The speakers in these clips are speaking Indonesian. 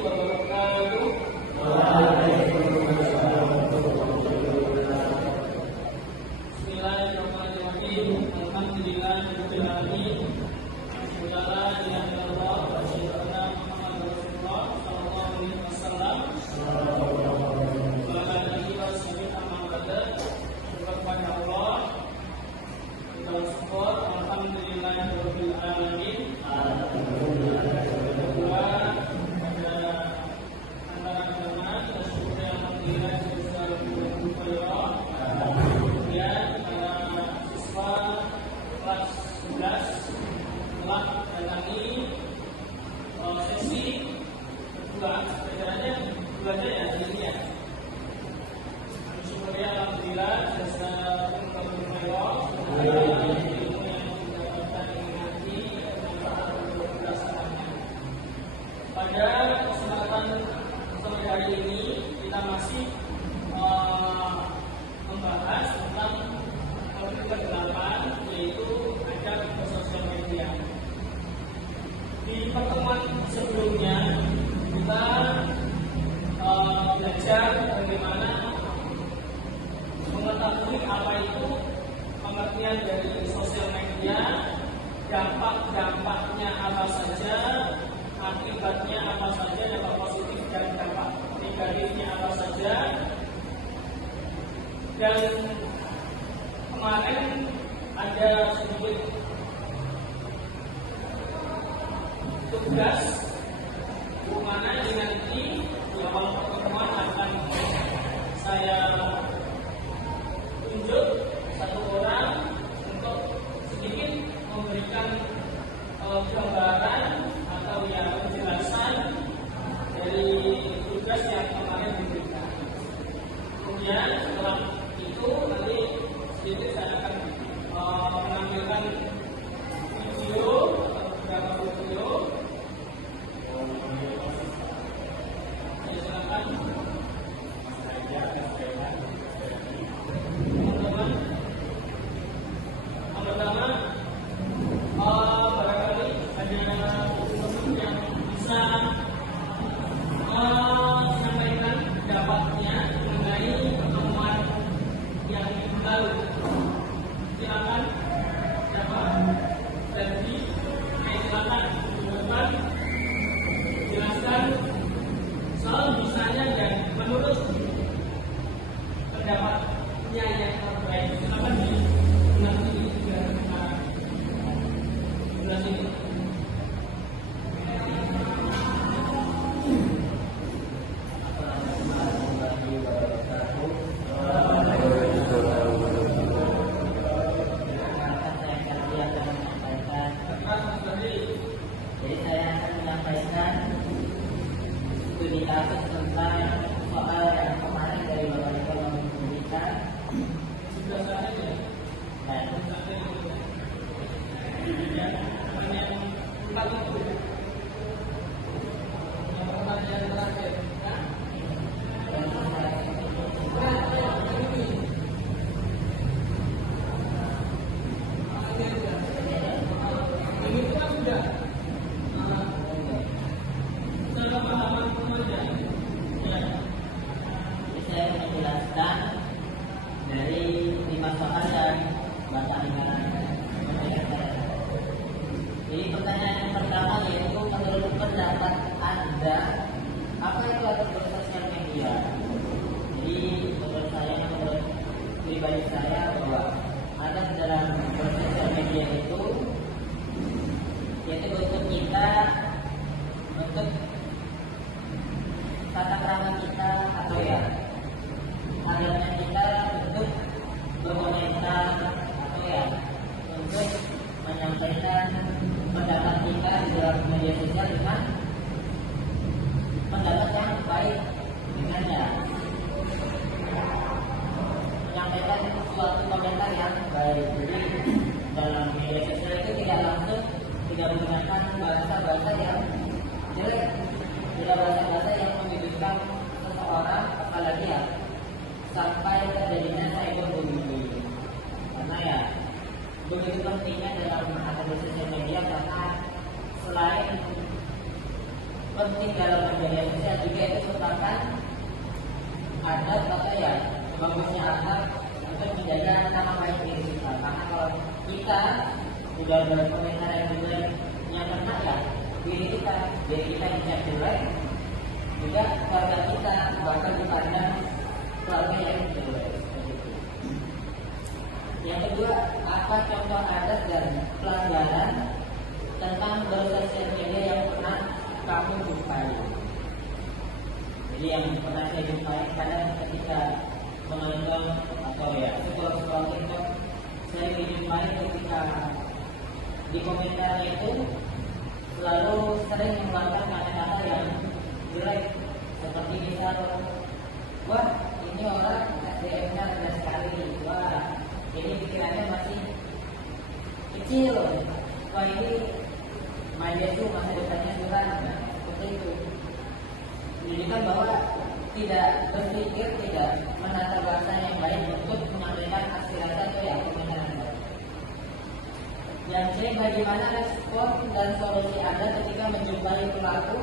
wabarakatuh. Bismillahirrahmanirrahim. Alhamdulillahirabbil alamin. Wassalatu Alhamdulillahirabbil alamin. Kedua, pada antara agama kita syukur alhamdulillah sebesar bulan. Kemudian para siswa kelas 11 telah mendatangi sesi kedua. Pelajarannya dua aja ya ini ya. Syukur alhamdulillah sebesar bulan. Pada kesempatan sore hari ini kita masih membahas tentang topik ke-8, yaitu adab bersosial media. Di pertemuan sebelumnya kita belajar bagaimana mengetahui apa itu pengertian dari sosial media, dampak-dampaknya apa saja, akibatnya apa saja, dampak positif dan dampak negatifnya apa saja. Dan kemarin ada sedikit tugas mana ini nanti di awal pertemuan akan saya tunjuk satu orang untuk sedikit memberikan gambaran atau penjelasan dari tugas yang kemarin diberikan. Kemudian setelah itu nanti sedikit saya akan menampilkan video atau beberapa video. Silakan. Teman-teman, yang pertama barangkali ada yang bisa menyampaikan pendapatnya mengenai pertemuan yang lalu. Silakan. Siapa? Jadi, silakan teman-teman jelaskan soal misalnya dan menurut pendapatnya yang terbaik. Silakan mengerti juga jelas ini. Jadi saya akan menyampaikan studi kasus tentang soal yang kemarin dari Bapak Ekonomi memberikan. Sudah saatnya ya? Dan yang empat itu yang pertanyaan terakhir ya? Ini kan sudah secara pemahaman saja ya. saya menjelaskan dari 5 soal dan bahasa negara. Jadi pertanyaan yang pertama yaitu menurut pendapat Anda apa itu adab bersosial media? Jadi menurut saya, menurut pribadi saya bahwa adab dalam bersosial media itu yaitu untuk kita, untuk tata krama kita atau ya adabnya kita untuk berkomentar atau ya untuk menyampaikan pendapat kita di dalam media sosial dengan pendapat yang baik, dengan ya menyampaikan suatu komentar yang baik. Jadi dalam media sosial itu tidak langsung tidak menggunakan bahasa-bahasa yang jelek, tidak bahasa-bahasa yang menyudutkan seseorang, apalagi ya sampai terjadinya cyberbullying. Karena ya begitu pentingnya dalam aktivitas sosial media karena selain penting dalam media sosial juga itu merupakan adab atau ya bagusnya adab untuk menjaga nama baik diri kita. Karena kalau kita sudah berkomentar yang kena ya diri kita dicap jelek, juga keluarga kita bahkan dipandang keluarga yang jelek. Yang kedua, apa contoh adat dan pelanggaran tentang bersosial media yang pernah kamu jumpai? Jadi yang pernah saya jumpai kadang ketika menonton atau ya scroll TikTok, saya menjumpai ketika di komentar itu selalu sering mengeluarkan kata-kata yang jelek, seperti misal, wah ini orang SDM-nya rendah sekali, wah ini pikirannya masih kecil, wah ini mainnya itu masa depannya suram, nah, seperti itu. Menunjukkan bahwa tidak berpikir, tidak menata bahasa yang baik untuk menyampaikan aspirasi atau ya komentar. Yang C, bagaimana respon dan solusi Anda ketika menjumpai pelaku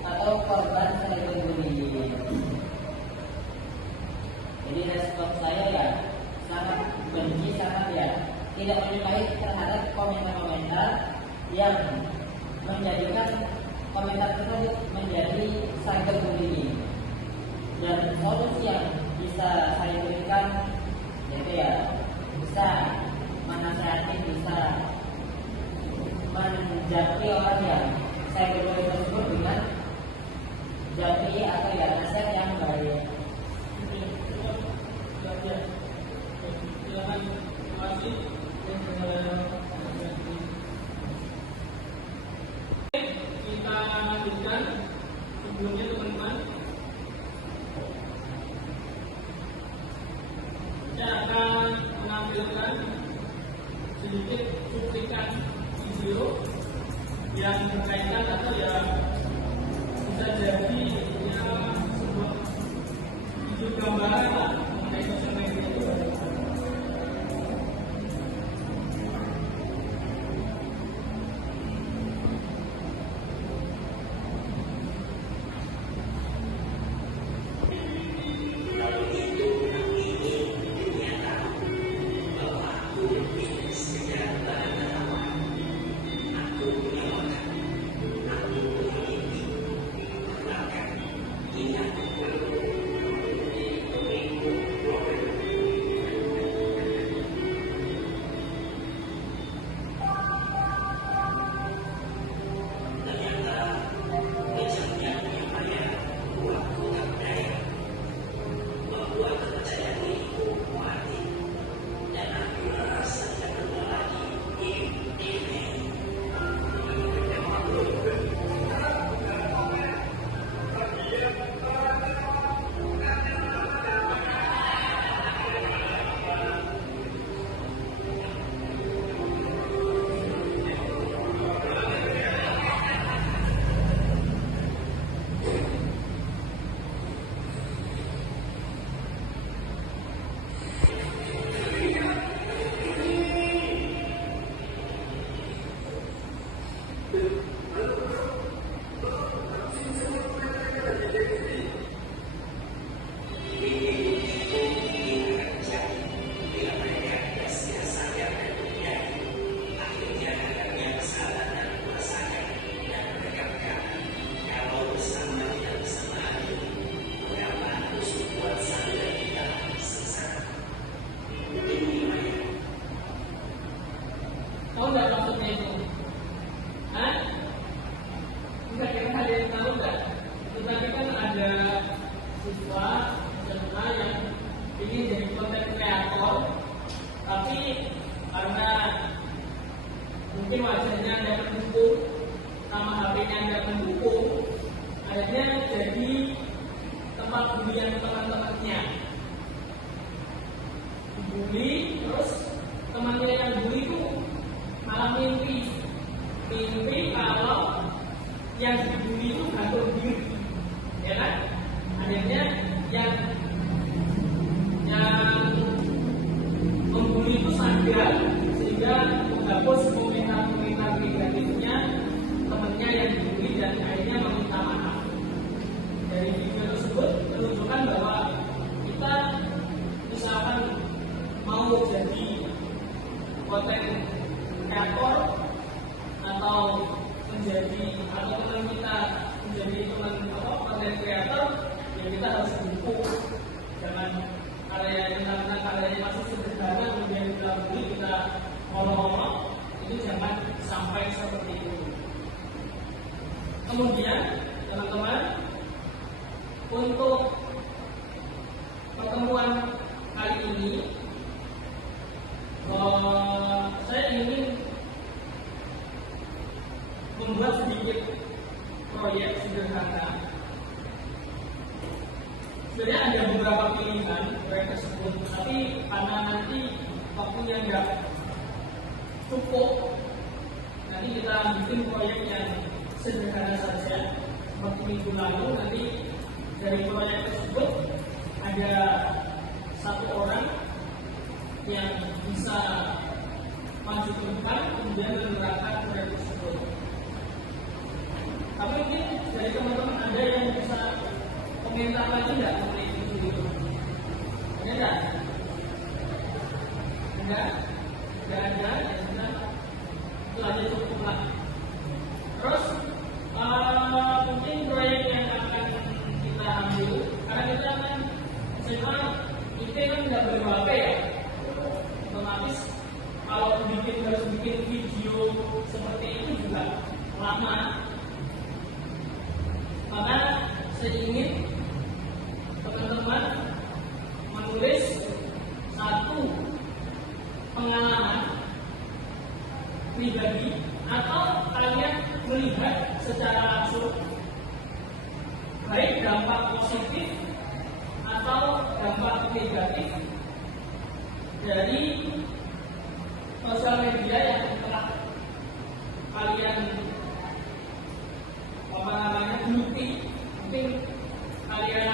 atau korban cyberbullying? Jadi respon saya ya sangat benci, sangat ya tidak menyukai terhadap komentar-komentar yang menjadikan komentar tersebut menjadi cyberbullying. Dan solusi yang bisa saya berikan yaitu ya bisa menasihati, bisa menjati orang yang cyberbullying tersebut dengan jati atau ya nasihat yang baik. Kita lanjutkan. Sebelumnya teman-teman, saya akan menampilkan sedikit cuplikan video yang berkaitan atau yang bisa jadi ya sebuah video gambaran lah mengenai sosial media itu. Tahu nggak maksudnya itu? Hah? Kira-kira kalian tahu nggak? Tetapi kan ada siswa SMA yang ingin jadi konten kreator, tapi karena mungkin wajahnya ada mendukung, nama HP-nya ada mendukung, akhirnya jadi tempat bulian teman-temannya. Dibully, terus temannya yang bully itu malah mimpi kalau yang dibully itu gantung diri, ya kan? Akhirnya yang membuli itu sadar sehingga menghapus komentar-komentar negatifnya temannya yang dibully dan akhirnya meminta maaf. Kemudian teman-teman, untuk pertemuan kali ini saya ingin membuat sedikit proyek sederhana. Sebenarnya ada beberapa pilihan proyek tersebut, tapi karena nanti waktunya nggak cukup, nanti kita bikin proyek yang sederhana saja seperti minggu lalu. Nanti dari proyek tersebut ada satu orang yang bisa maju ke depan kemudian menerapkan proyek tersebut. Tapi mungkin dari teman-teman ada yang bisa komentar lagi nggak mengenai itu? Ada nggak? Enggak? Nggak ada? Ya sudah, itu aja cukup lah. Terus mungkin proyek yang akan kita ambil, karena kita kan SMA IT kan nggak boleh HP ya, otomatis kalau harus bikin video seperti itu juga lama. Maka saya ingin teman-teman menulis satu pengalaman pribadi atau kalian melihat secara langsung baik dampak positif atau dampak negatif dari sosial media yang telah kalian geluti. Mungkin kalian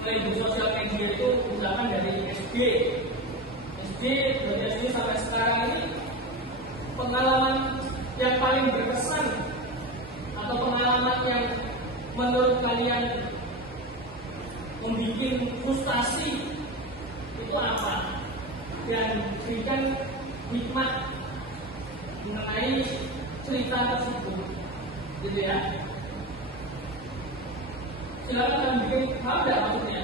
mulai di sosial media itu misalkan dari SD sampai sekarang ini, pengalaman yang paling berkesan atau pengalaman yang menurut kalian membuat frustasi itu apa? Dan berikan hikmah mengenai cerita tersebut, gitu ya. Silakan kalian bikin, paham nggak maksudnya?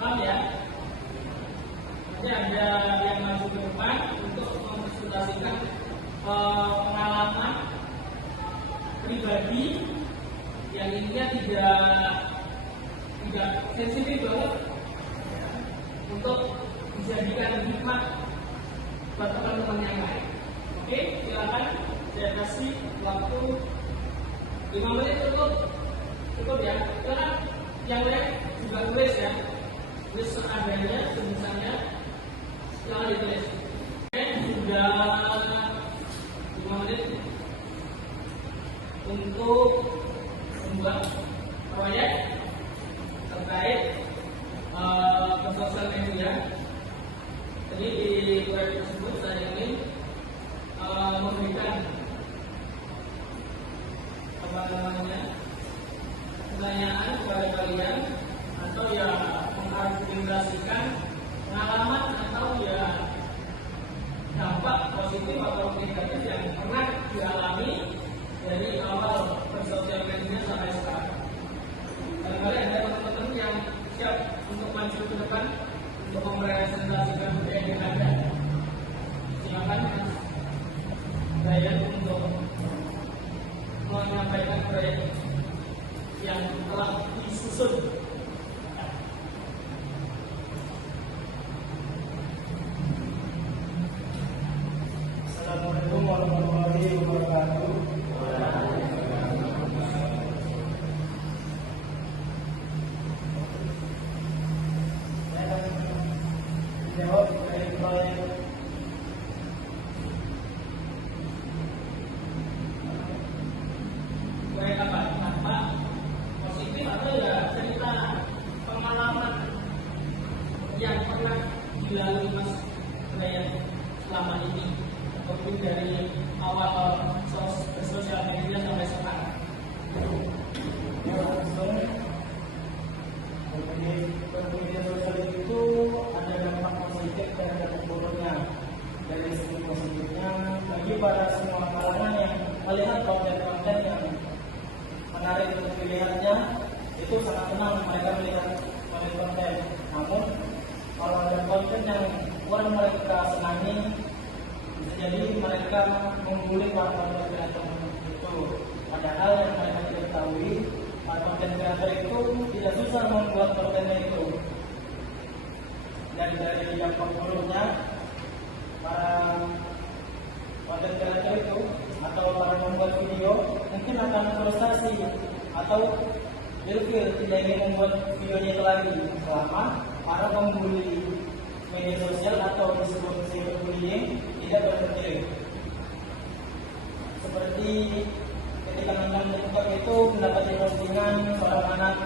Paham ya? Nanti ada yang maju ke depan untuk mempresentasikan pengalaman pribadi yang intinya tidak sensitif banget untuk dijadikan hikmah buat teman-teman yang lain. Oke, silakan saya kasih waktu 5 menit cukup ya. Silakan yang lain juga tulis ya, tulis seadanya, sebisanya, silakan ditulis. Oke, sudah 5 menit untuk membuat proyek terkait sosial media. Jadi di proyek tersebut saya ingin memberikan pertanyaan kepada kalian, atau ya mengargumentasikan pengalaman atau ya dampak positif atau negatif yang pernah dialami dari awal bersosial media sampai sekarang. Barangkali ada teman-teman yang siap untuk maju ke depan untuk mempresentasikan budaya yang ada. Silakan Mas Brian untuk menyampaikan proyek yang telah disusun. Assalamualaikum warahmatullahi wabarakatuh. Saya akan menjawab dari proyek apa? Dampak positif atau ya cerita pengalaman yang pernah dilalui Mas Brian selama ini, ataupun dari awal sosial media sampai sekarang. langsung media sosial itu ada dampak positif dan dampak buruknya. Dari segi positifnya, bagi para semua kalangan yang melihat konten-konten yang menarik untuk dilihatnya, itu sangat tenang mereka melihat konten-konten. Namun kalau ada konten yang kurang mereka senangi, bisa jadi mereka membuli para konten kreator itu. kreator itu tidak susah membuat kontennya itu. Dan dari dampak buruknya, para konten kreator itu atau para membuat video mungkin akan frustasi atau ilfil, tidak ingin membuat videonya itu lagi selama para pembuli media sosial atau disebut cyberbullying tidak berhenti. Seperti ketika nonton TikTok itu mendapati postingan seorang anak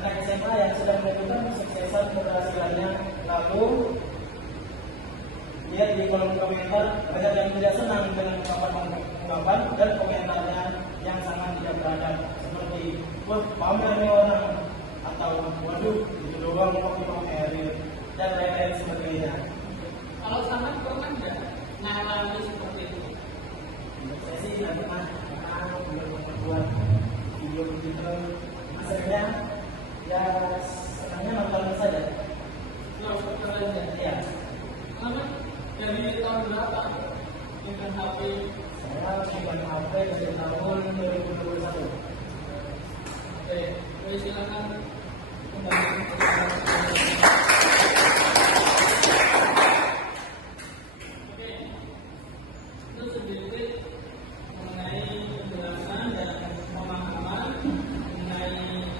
SMA yang sedang menunjukkan kesuksesan keberhasilannya, lalu lihat di kolom komentar banyak yang tidak senang dengan ungkapan dan komentarnya yang sangat tidak beradab, seperti wah pamer nih orang, atau waduh itu doang kok dipamerin, dan lain-lain sebagainya. Kalau sangat pernah nggak ngalami seperti itu? Saya sih tidak pernah, karena belum membuat video begitu. Maksudnya ya senangnya nonton saja. Nggak usah saja. Iya. Karena dari tahun berapa dengan HP? Saya pegang HP dari tahun 2021. Oke, jadi silakan kembali. Oke, itu sedikit mengenai penjelasan dan pemahaman mengenai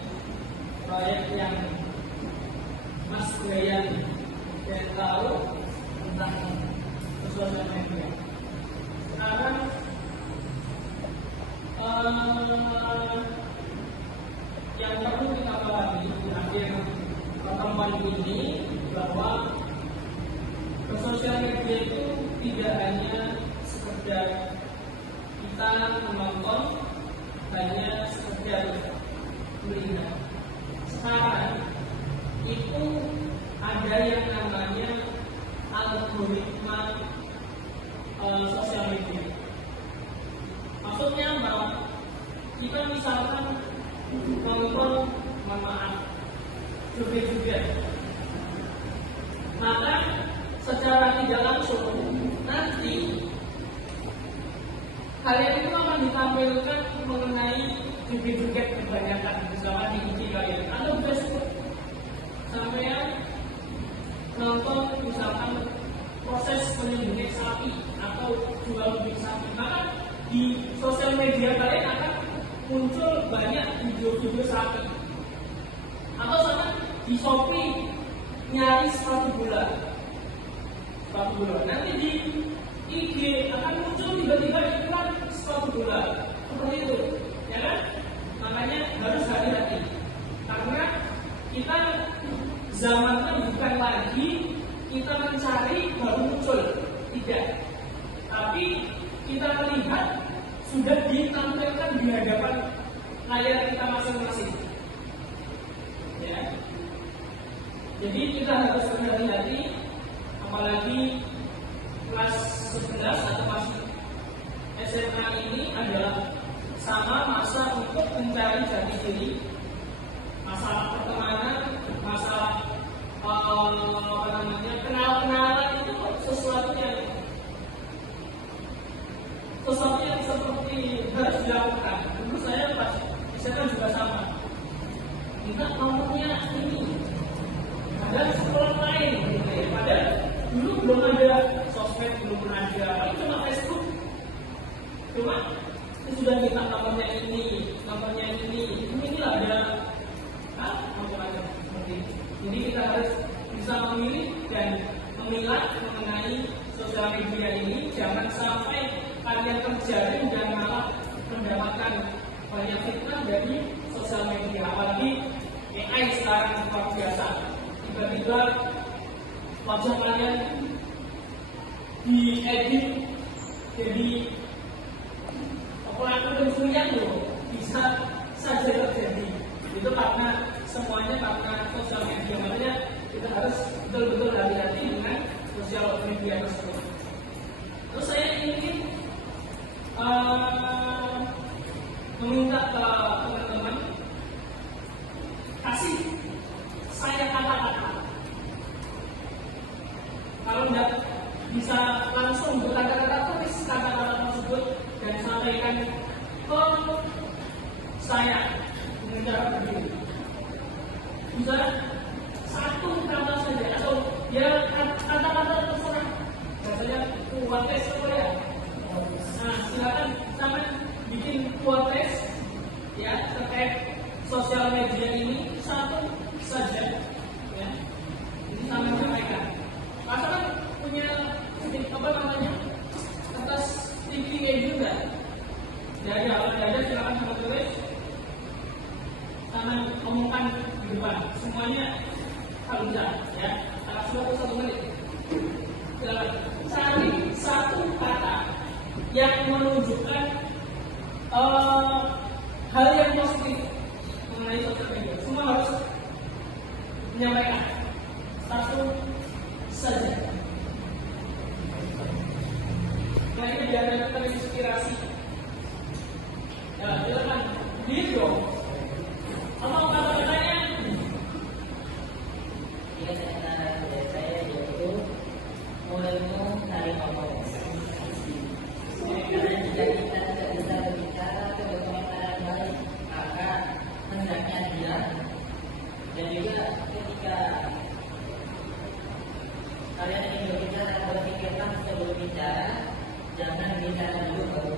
proyek yang Mas Brian dan tahu tentang sosial media. Sekarang yang perlu kita pahami di akhir pertemuan ini bahwa sosial media itu tidak hanya sekedar kita menonton, hanya sekedar melihat. Sekarang itu ada yang namanya algoritma sosial media. Maksudnya apa? Kita misalkan nonton, mohon maaf, joget-joget, maka secara tidak langsung nanti kalian itu akan ditampilkan mengenai joget-joget kebanyakan, misalkan di IG kalian atau Facebook, sampai nonton misalkan proses penyembelihan sapi atau jual beli sapi, maka di sosial media kalian akan muncul banyak video-video sapi. Atau sama di Shopee nyari sepatu bola, nanti di IG akan muncul tiba-tiba iklan sepatu bola, seperti itu, ya kan? Makanya harus hati-hati, karena kita zamannya bukan lagi kita mencari baru muncul, tidak, tapi kita melihat sudah ditampilkan di hadapan layar kita masing-masing, ya. Jadi kita harus berhati-hati, apalagi kelas 11 atau kelas SMA ini adalah sama masa untuk mencari jati diri, masa pertemanan, masa kenalan itu sesuatu yang seperti harus dilakukan. Dulu saya pas SMA juga sama, minta nomornya ini, ada sekolah lain, gitu ya. Padahal dulu belum ada sosmed, belum ada, cuma Facebook. Cuma sudah minta nomornya ini, inilah ada macam-macam seperti itu. Jadi kita harus bisa memilih dan memilah mengenai sosial media ini, jangan sampai kalian terjaring dan malah mendapatkan banyak fitnah dari sosial media. Apalagi AI sekarang luar biasa, tiba-tiba wajah kalian diedit jadi pelaku pencurian loh, bisa saja terjadi. Itu karena semuanya karena sosial media. Makanya kita harus betul-betul hati-hati dengan sosial media tersebut. Terus saya ingin meminta ke teman-teman kasih saya kata-kata. Kalau tidak bisa langsung berkata-kata, tulis kata-kata tersebut dan sampaikan ke saya dengan cara begini. Bisa satu kata saja atau ya kata-kata terserah. Misalnya kuates apa ya? Nah, silakan sampai bikin kuates ya terkait sosial media ini satu saja ya. Ini sampai sampaikan. Masa kan punya apa namanya atas thinking edge juga. Jadi kalau ada silakan sama tulis sama ngomongkan di depan semuanya kalau bisa ya. Sudah 1 menit. Silakan cari satu kata yang menunjukkan hal yang positif mengenai sosial media. Semua harus menyampaikan satu saja. Nah ini biar terinspirasi. Ya, silakan video. Apa kata-katanya? Iya, saya yaitu mulaimu dari ngomong. Karena jika kita tidak bisa berbicara atau berkomentar yang baik, maka hendaknya diam. Dan juga ketika kalian ingin berbicara, berpikirlah sebelum bicara, jangan bicara dulu baru.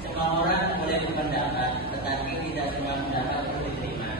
Semua orang boleh berpendapat, tetapi tidak semua pendapat perlu diterima.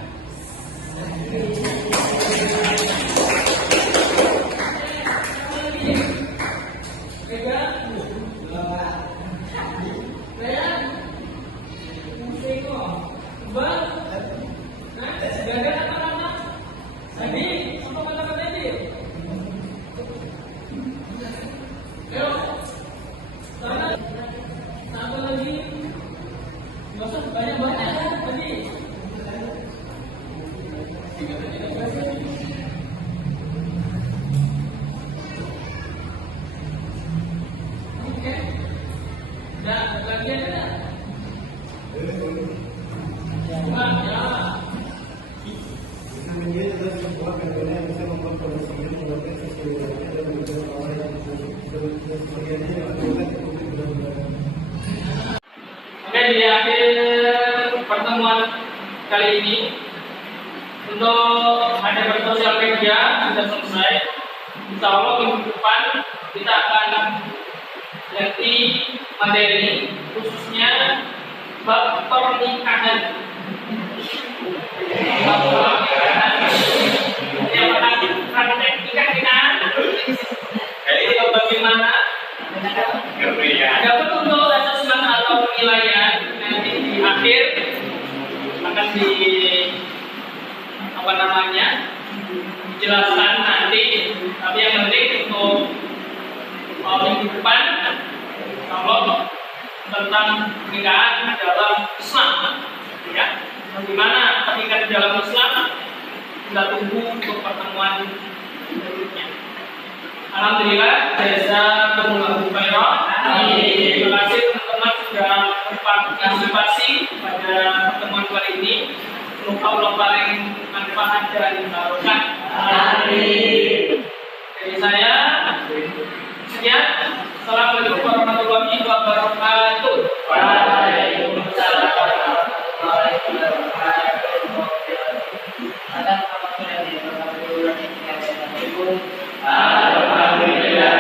Oke, di akhir pertemuan kali ini untuk ada bersosial media sudah selesai. Insya Allah minggu depan kita akan ganti materi khususnya bab pernikahan. Yang akan praktek nikah itu bagaimana? Ada petunjuk asesmen atau penilaian nanti di akhir akan dijelaskan nanti. Tapi yang penting untuk minggu depan kalau tentang pernikahan dalam Islam, ya, bagaimana pernikahan dalam Islam kita tunggu untuk pertemuan berikutnya. Alhamdulillah, jazakumullahu khairan. Terima kasih teman-teman sudah berpartisipasi pada pertemuan kali ini. Semoga Allah paling manfaat dan barokah. Amin. Dari saya sekian. Assalamualaikum warahmatullahi wabarakatuh. Waalaikumsalam warahmatullahi wabarakatuh. Alhamdulillah.